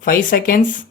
5 seconds.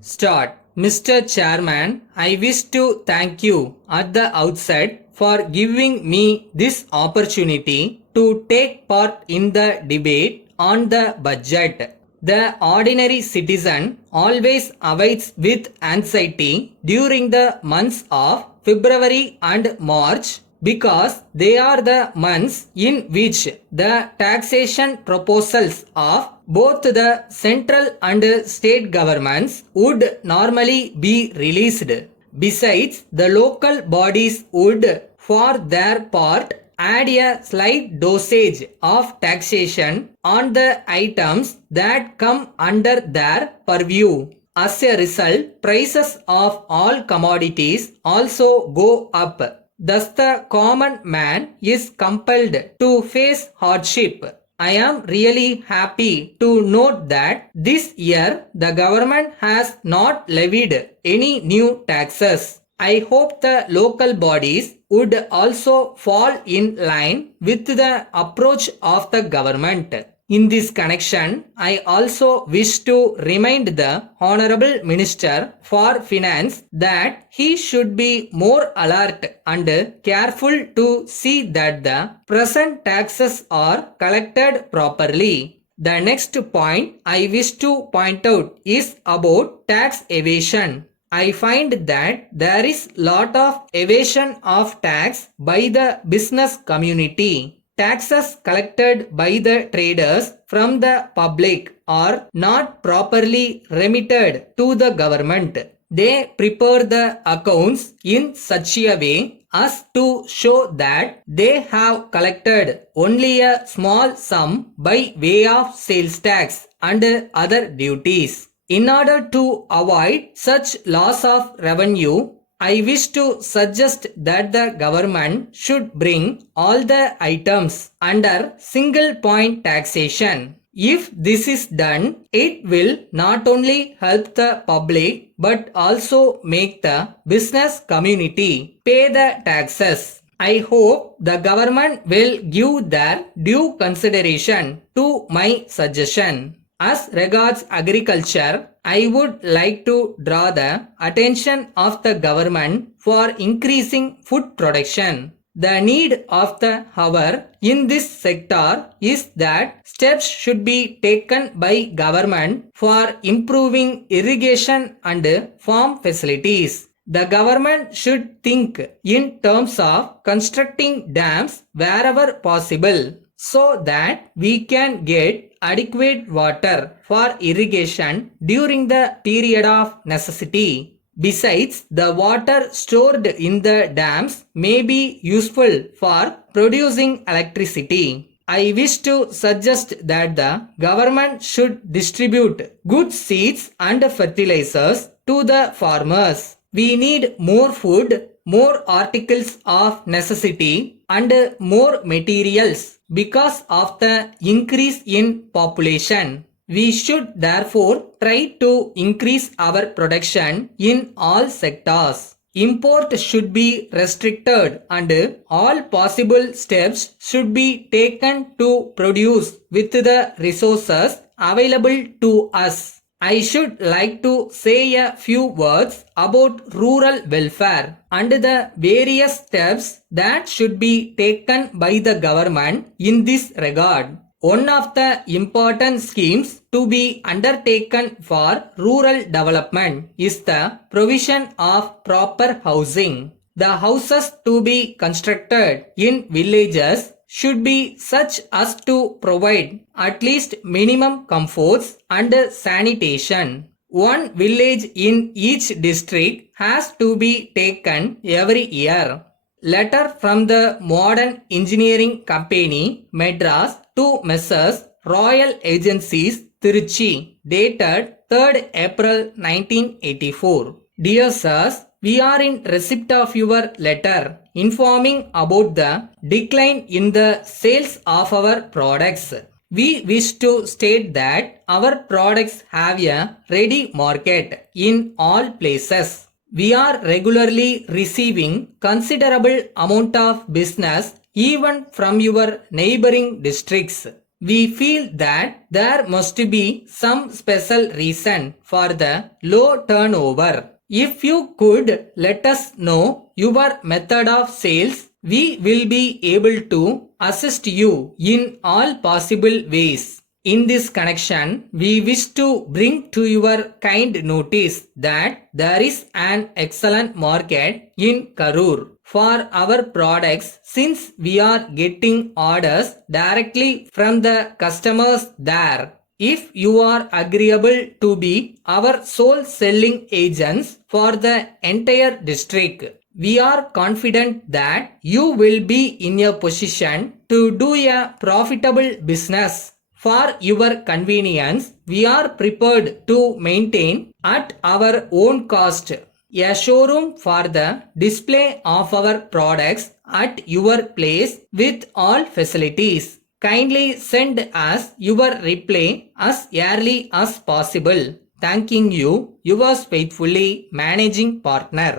Start. Mr. Chairman, I wish to thank you at the outset for giving me this opportunity to take part in the debate on the budget. The ordinary citizen always awaits with anxiety during the months of February and March because they are the months in which the taxation proposals of both the central and state governments would normally be released. Besides, the local bodies would, for their part, add a slight dosage of taxation on the items that come under their purview. As a result, prices of all commodities also go up. Thus, the common man is compelled to face hardship. I am really happy to note that this year the government has not levied any new taxes. I hope the local bodies would also fall in line with the approach of the government. In this connection, I also wish to remind the Honorable Minister for Finance that he should be more alert and careful to see that the present taxes are collected properly. The next point I wish to point out is about tax evasion. I find that there is lot of evasion of tax by the business community. Taxes collected by the traders from the public are not properly remitted to the government. They prepare the accounts in such a way as to show that they have collected only a small sum by way of sales tax and other duties. In order to avoid such loss of revenue, I wish to suggest that the government should bring all the items under single point taxation. If this is done, it will not only help the public but also make the business community pay the taxes. I hope the government will give their due consideration to my suggestion. As regards agriculture, I would like to draw the attention of the government for increasing food production. The need of the hour in this sector is that steps should be taken by government for improving irrigation and farm facilities. The government should think in terms of constructing dams wherever possible so that we can get adequate water for irrigation during the period of necessity. Besides, the water stored in the dams may be useful for producing electricity. I wish to suggest that the government should distribute good seeds and fertilizers to the farmers. We need more food, more articles of necessity, and more materials because of the increase in population. We should therefore try to increase our production in all sectors. Import should be restricted and all possible steps should be taken to produce with the resources available to us. I should like to say a few words about rural welfare and the various steps that should be taken by the government in this regard. One of the important schemes to be undertaken for rural development is the provision of proper housing. The houses to be constructed in villages should be such as to provide at least minimum comforts and sanitation. One village in each district has to be taken every year. Letter from the Modern Engineering Company, Madras to Messrs. Royal Agencies, Tiruchi, dated 3rd April 1984. Dear Sirs, we are in receipt of your letter informing about the decline in the sales of our products. We wish to state that our products have a ready market in all places. We are regularly receiving considerable amount of business even from your neighboring districts. We feel that there must be some special reason for the low turnover. If you could let us know your method of sales, we will be able to assist you in all possible ways. In this connection, we wish to bring to your kind notice that there is an excellent market in Karur for our products since we are getting orders directly from the customers there. If you are agreeable to be our sole selling agents for the entire district, we are confident that you will be in a position to do a profitable business. For your convenience, we are prepared to maintain at our own cost a showroom for the display of our products at your place with all facilities. Kindly send us your reply as early as possible. Thanking you, yours faithfully, Managing Partner.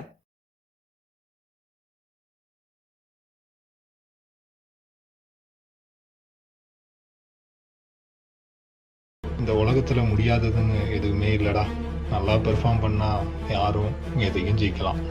இந்த உலகத்துல முடியாததுன்னு எதுவுமே இல்லடா. நல்லா perform பண்ணா யாரும் எதையும் ஜெயிக்கலாம்.